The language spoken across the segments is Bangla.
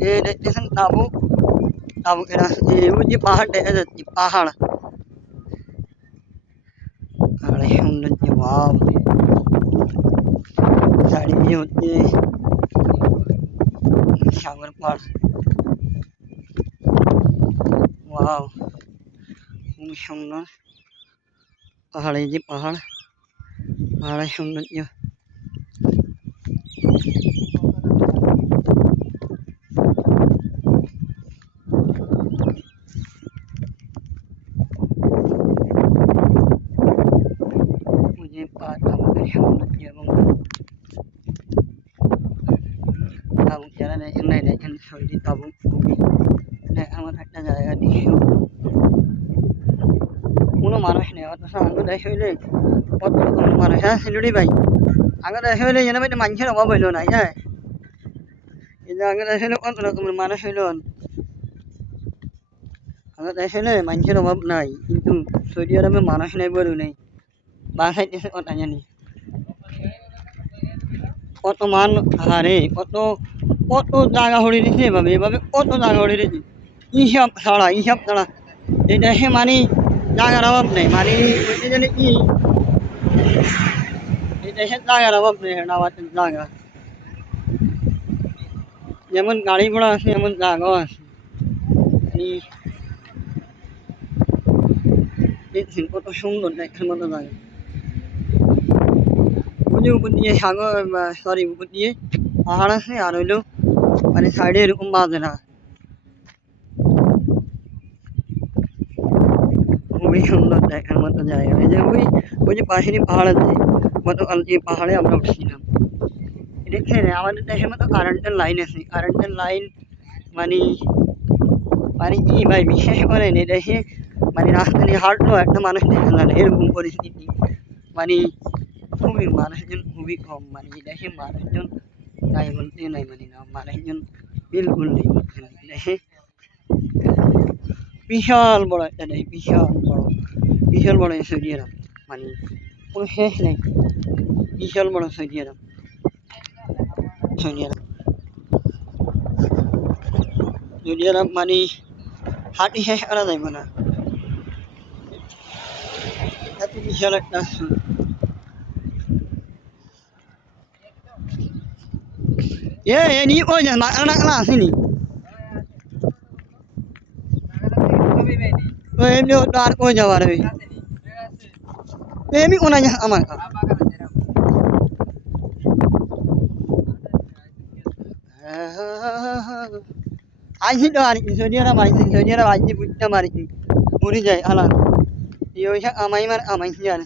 એ ડેસ્ટિનેશન તાબુ તાબુ કેના એવું જે પહાડ એ પહાડ. અરે હું નથી વાવ સાડી બી હોતી. સાગર પહાડ વાવ. હું સામનો પહાડે જે પહાડ પહાડે હું નથી পাহাড়ের সৌন্দর্য এবং তাবু যারা দেখেন নাই দেখেন শরীরে তাবু খুবই এটা আমার একটা জায়গা দৃশ্য কোনো মানুষ নেই অথচ আগে দেশ হইলে কত রকম মানুষ হ্যাঁ সিলুড়ি ভাই আগে দেশ হইলে যেন ভাই মানুষের অভাব হইল না হ্যাঁ এই যে আগে দেশ হইলে কত রকমের মানুষ হইল আগে দেশ হইলে মানুষের অভাব নাই কিন্তু সৌদি আরবে মানুষ নাই বলেও নেই বাস হাইতেছে কথা জানি কত মান হারে, কত কত জায়গা হরে দিছে এভাবে এভাবে কত জায়গা হরে দিছে। হিসাব ছাড়া হিসাব ছাড়া। এটা দেশে মানে জায়গার অভাব নেই মানে বলতে গেলে কি? জায়গার অভাব নেই যেমন গাড়ি ঘোড়া আছে, এমন জায়গাও আছে। কত সুন্দর দেখার মতো জায়গা। যে উপর দিয়ে সাগর সরি উপর দিয়ে পাহাড় আছে আর হইল মানে সাইডে এরকম বাজে না খুবই সুন্দর দেখার মতো জায়গা এই যে ওই ওই যে পাশেরই পাহাড় আছে গতকাল যে পাহাড়ে আমরা উঠছিলাম দেখছেন আমাদের দেশের মতো কারেন্টের লাইন আছে কারেন্টের লাইন মানে মানে কি ভাই বিশেষ করেন এই দেশে মানে রাস্তা দিয়ে হাঁটলেও একটা মানুষ দেখা যায় এরকম পরিস্থিতি মানে খুবই মানুষজন খুবই কম মানে দেশে মানুষজন নাই বলতে নাই মানে না মানুষজন বিলকুল নেই বুঝছেন এই দেশে বিশাল বড় একটা দেশ বিশাল বড় বিশাল বড় সৌদি মানে কোনো শেষ নেই। বিশাল বড় সৌদি আরব। সৌদি মানে হাঁটি শেষ করা যাবে না। এত বিশাল একটা এ এ নি ওই যে নাকলা নাকলা আসেনি ওই এমনি তো আর কই যাবার ওই এমনি কোনা যা আমার আইসি তো আর কি সৌদিয়ারা মাইছি সৌদিয়ারা আইসি বুঝতে মারিছি মরি যায় আলান এই ওই আমাই মার আমাই জানে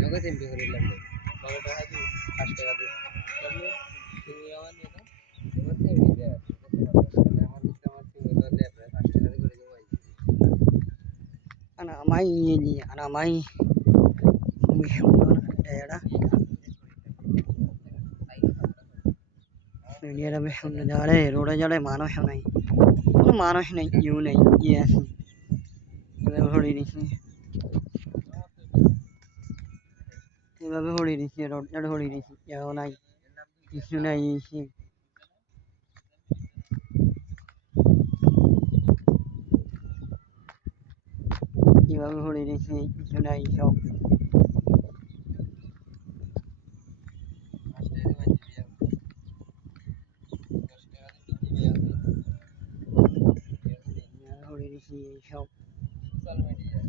নগদ এমপি করে লাগবে কত টাকা দিই পাঁচ টাকা দিই তাহলে তুমি আমার নিয়ে নাও এবার তো এমনি দেয় আমার দিকে আমার তুমি হলে প্রায় পাঁচ টাকা দিয়ে করে দেবো ana mai ini ana mai খুবই সুন্দর জায়গাটা ইন্ডিয়াটা বেশ সুন্দর জায়গা রে রোডে জলে মানুষও নাই কোনো মানুষ নেই কেউ নেই গিয়ে আছে এভাবে হরিয়ে নিছি এভাবে হরিয়ে নিছি রোড জলে হরিয়ে নিছি কেউ নাই কিছু নাই এসে কিভাবে হরিয়ে নিছি কিছু নাই সব পাঁচ টাকা দিয়ে বাঁচি যাবে দশ টাকা দিয়ে বিক্রি যাবে হরিয়ে নিছি সব সোশ্যাল মিডিয়া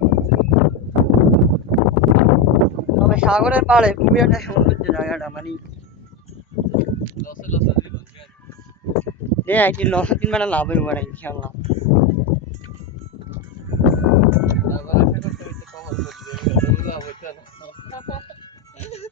সাগরের পাড়ে খুবই একটা সৌন্দর্য জায়গাটা মানে একদিন বেলা লাভের হইব না। ইনশাল্লাহ আশা করতে